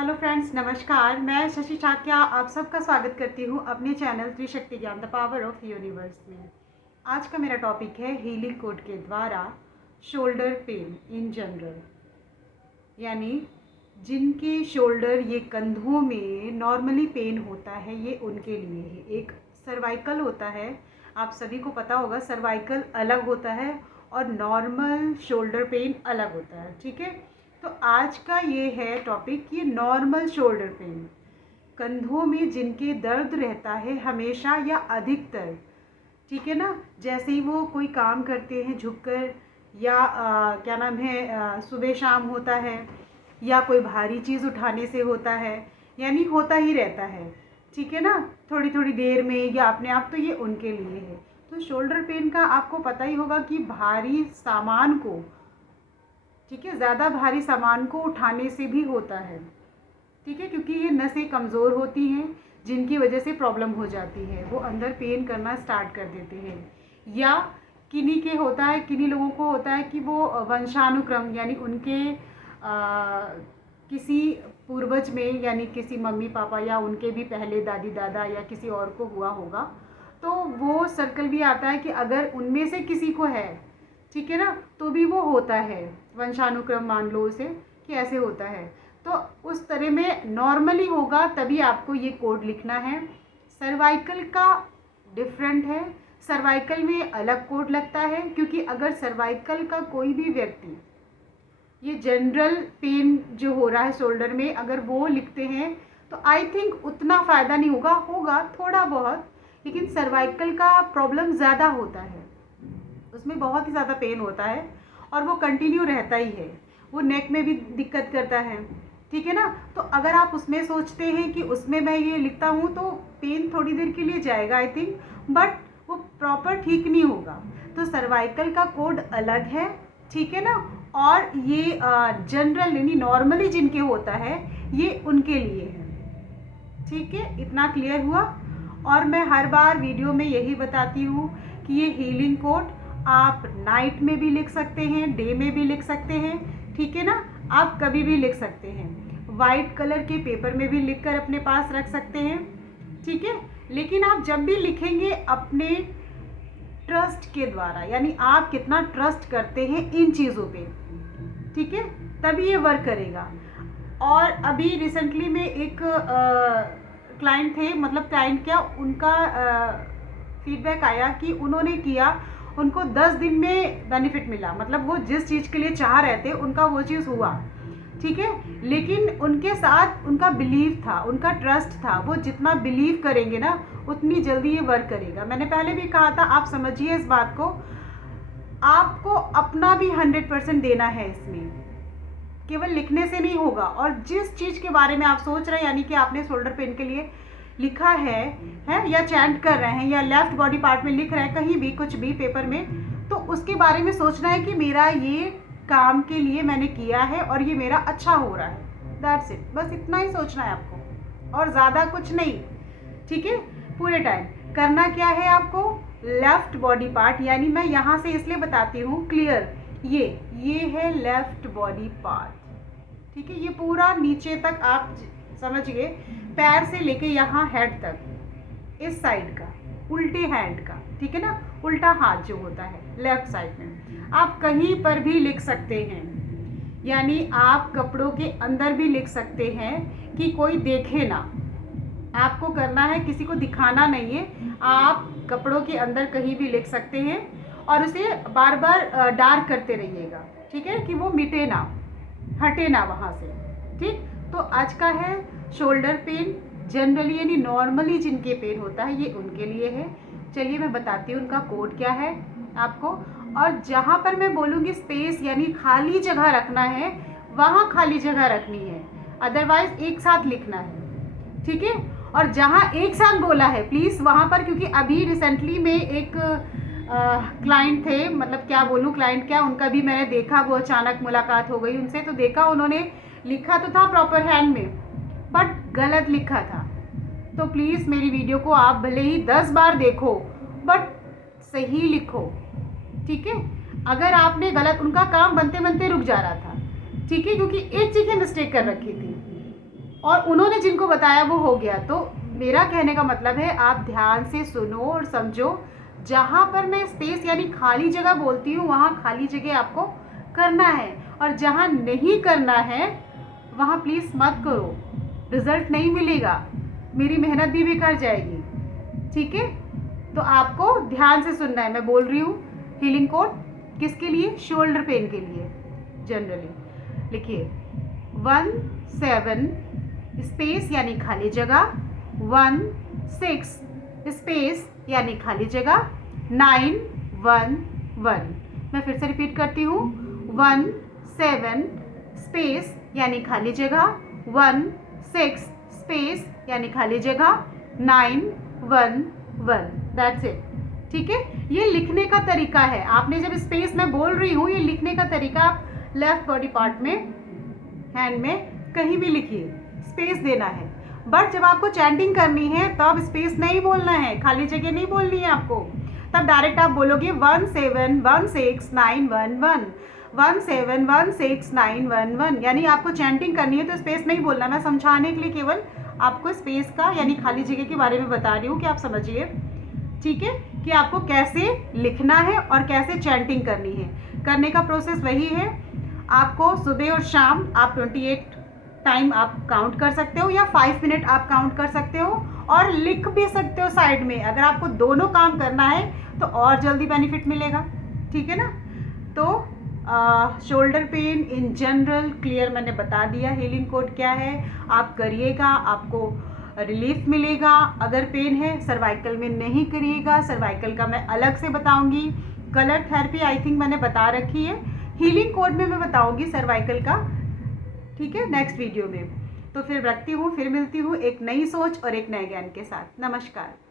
Hello friends, नमस्कार। मैं शशि ठाकिया आप सबका स्वागत करती हूँ अपने चैनल त्रिशक्ति ज्ञान द पावर ऑफ यूनिवर्स में। आज का मेरा टॉपिक है हीलिंग कोड के द्वारा शोल्डर पेन इन जनरल, यानी जिनके शोल्डर ये कंधों में नॉर्मली पेन होता है, ये उनके लिए है। एक सर्वाइकल होता है, आप सभी को पता होगा, सर्वाइकल अलग होता है और नॉर्मल शोल्डर पेन अलग होता है। ठीक है, तो आज का ये है टॉपिक, ये नॉर्मल शोल्डर पेन, कंधों में जिनके दर्द रहता है हमेशा या अधिकतर। ठीक है ना, जैसे ही वो कोई काम करते हैं झुककर या क्या नाम है, सुबह शाम होता है या कोई भारी चीज़ उठाने से होता है, यानी होता ही रहता है। ठीक है ना, थोड़ी थोड़ी देर में या अपने आप, तो ये उनके लिए है। तो शोल्डर पेन का आपको पता ही होगा कि भारी सामान को, ठीक है, ज़्यादा भारी सामान को उठाने से भी होता है। ठीक है, क्योंकि ये नसें कमज़ोर होती हैं जिनकी वजह से प्रॉब्लम हो जाती है, वो अंदर पेन करना स्टार्ट कर देते हैं। या किन्हीं के होता है, किन्हीं लोगों को होता है कि वो वंशानुक्रम, यानी उनके किसी पूर्वज में, यानी किसी मम्मी पापा या उनके भी पहले दादी दादा या किसी और को हुआ होगा, तो वो सर्कल भी आता है कि अगर उनमें से किसी को है, ठीक है ना, तो भी वो होता है, वंशानुक्रम मान लो उसे कि ऐसे होता है। तो उस तरह में नॉर्मली होगा तभी आपको ये कोड लिखना है। सर्वाइकल का डिफरेंट है, सर्वाइकल में अलग कोड लगता है, क्योंकि अगर सर्वाइकल का कोई भी व्यक्ति ये जनरल पेन जो हो रहा है शोल्डर में, अगर वो लिखते हैं तो आई थिंक उतना फ़ायदा नहीं होगा, होगा थोड़ा बहुत, लेकिन सर्वाइकल का प्रॉब्लम ज़्यादा होता है, उसमें बहुत ही ज़्यादा पेन होता है और वो कंटिन्यू रहता ही है, वो नेक में भी दिक्कत करता है। ठीक है ना, तो अगर आप उसमें सोचते हैं कि उसमें मैं ये लिखता हूँ तो पेन थोड़ी देर के लिए जाएगा आई थिंक, बट वो प्रॉपर ठीक नहीं होगा। तो सर्वाइकल का कोड अलग है, ठीक है ना, और ये जनरल यानी नॉर्मली जिनके होता है ये उनके लिए है। ठीक है, इतना क्लियर हुआ। और मैं हर बार वीडियो में यही बताती हूँ कि ये हीलिंग कोड आप नाइट में भी लिख सकते हैं, डे में भी लिख सकते हैं। ठीक है ना, आप कभी भी लिख सकते हैं, वाइट कलर के पेपर में भी लिखकर अपने पास रख सकते हैं। ठीक है, लेकिन आप जब भी लिखेंगे अपने ट्रस्ट के द्वारा, यानी आप कितना ट्रस्ट करते हैं इन चीज़ों पे, ठीक है, तभी ये वर्क करेगा। और अभी रिसेंटली में एक क्लाइंट थे, मतलब क्लाइंट क्या, उनका फीडबैक आया कि उन्होंने किया, उनको 10 दिन में बेनिफिट मिला, मतलब वो जिस चीज़ के लिए चाह रहे थे उनका वो चीज़ हुआ। ठीक है, लेकिन उनके साथ उनका बिलीव था, उनका ट्रस्ट था, वो जितना बिलीव करेंगे ना उतनी जल्दी ये वर्क करेगा। मैंने पहले भी कहा था, आप समझिए इस बात को, आपको अपना भी 100% देना है इसमें, केवल लिखने से नहीं होगा। और जिस चीज़ के बारे में आप सोच रहे हैं, यानी कि आपने शोल्डर पेन के लिए लिखा है या चैंट कर रहे हैं या लेफ्ट बॉडी पार्ट में लिख रहे हैं, कहीं भी कुछ भी पेपर में, तो उसके बारे में सोचना है कि मेरा ये काम के लिए मैंने किया है और ये मेरा अच्छा हो रहा है। दैट्स इट, बस इतना ही सोचना है आपको और ज़्यादा कुछ नहीं। ठीक है, पूरे टाइम करना क्या है आपको, लेफ्ट बॉडी पार्ट, यानी मैं यहाँ से इसलिए बताती हूँ क्लियर, ये है लेफ्ट बॉडी पार्ट। ठीक है, ये पूरा नीचे तक आप समझिए, पैर से लेके यहाँ हेड तक, इस साइड का, उल्टे हैंड का, ठीक है ना, उल्टा हाथ जो होता है लेफ्ट साइड में, आप कहीं पर भी लिख सकते हैं। यानी आप कपड़ों के अंदर भी लिख सकते हैं कि कोई देखे ना, आपको करना है, किसी को दिखाना नहीं है, आप कपड़ों के अंदर कहीं भी लिख सकते हैं और उसे बार बार डार्क करते रहिएगा, ठीक है, कि वो मिटे ना, हटे ना वहाँ से। ठीक, तो आज का है शोल्डर पेन जनरली यानी नॉर्मली जिनके पेन होता है ये उनके लिए है। चलिए मैं बताती हूँ उनका कोड क्या है आपको, और जहाँ पर मैं बोलूँगी स्पेस यानी खाली जगह रखना है, वहाँ खाली जगह रखनी है, अदरवाइज एक साथ लिखना है। ठीक है, और जहाँ एक साथ बोला है प्लीज़ वहाँ पर, क्योंकि अभी रिसेंटली में एक क्लाइंट थे, मतलब क्या बोलूँ क्लाइंट क्या, उनका भी मैंने देखा, वो अचानक मुलाकात हो गई उनसे, तो देखा उन्होंने लिखा तो था प्रॉपर हैंड में बट गलत लिखा था। तो प्लीज़ मेरी वीडियो को आप भले ही 10 बार देखो बट सही लिखो। ठीक है, अगर आपने गलत, उनका काम बनते बनते रुक जा रहा था, ठीक है, क्योंकि एक जगह मिस्टेक कर रखी थी, और उन्होंने जिनको बताया वो हो गया। तो मेरा कहने का मतलब है आप ध्यान से सुनो और समझो। जहाँ पर मैं स्पेस यानी खाली जगह बोलती हूँ वहाँ खाली जगह आपको करना है, और जहाँ नहीं करना है वहाँ प्लीज़ मत करो, रिजल्ट नहीं मिलेगा, मेरी मेहनत भी बेकार जाएगी। ठीक है, तो आपको ध्यान से सुनना है। मैं बोल रही हूँ हीलिंग कोड किसके लिए? शोल्डर पेन के लिए। जनरली लिखिए 17 स्पेस यानी खाली जगह, 16 स्पेस यानी खाली जगह, 911। मैं फिर से रिपीट करती हूँ 17 स्पेस यानी खाली जगह, 16 स्पेस यानी खाली जगह, 911। That's it. ठीक है, ये लिखने का तरीका है। आपने जब स्पेस मैं बोल रही हूँ, ये लिखने का तरीका आप लेफ्ट बॉडी पार्ट में, हैंड में कहीं भी लिखिए, स्पेस देना है। बट जब आपको चैंटिंग करनी है तब स्पेस नहीं बोलना है, खाली जगह नहीं बोलनी है आपको। तब डायरेक्ट आप बोलोगे 1716911, 1716911। यानी आपको चैंटिंग करनी है तो स्पेस नहीं बोलना। मैं समझाने के लिए केवल आपको स्पेस का यानी खाली जगह के बारे में बता रही हूँ कि आप समझिए। ठीक है, कि आपको कैसे लिखना है और कैसे चैंटिंग करनी है। करने का प्रोसेस वही है। आपको सुबह और शाम आप 28 टाइम आप काउंट कर सकते हो, या 5 मिनट आप काउंट कर सकते हो, और लिख भी सकते हो साइड में। अगर आपको दोनों काम करना है तो और जल्दी बेनिफिट मिलेगा। ठीक है ना। तो shoulder pain in general clear मैंने बता दिया, हीलिंग कोड क्या है, आप करिएगा, आपको रिलीफ मिलेगा। अगर पेन है सर्वाइकल में नहीं करिएगा, सर्वाइकल का मैं अलग से बताऊंगी। कलर थेरेपी आई थिंक मैंने बता रखी है, हीलिंग कोड में मैं बताऊंगी सर्वाइकल का। ठीक है, नेक्स्ट वीडियो में। तो फिर रखती हूँ, फिर मिलती हूँ एक नई सोच और एक नए ज्ञान के साथ। नमस्कार।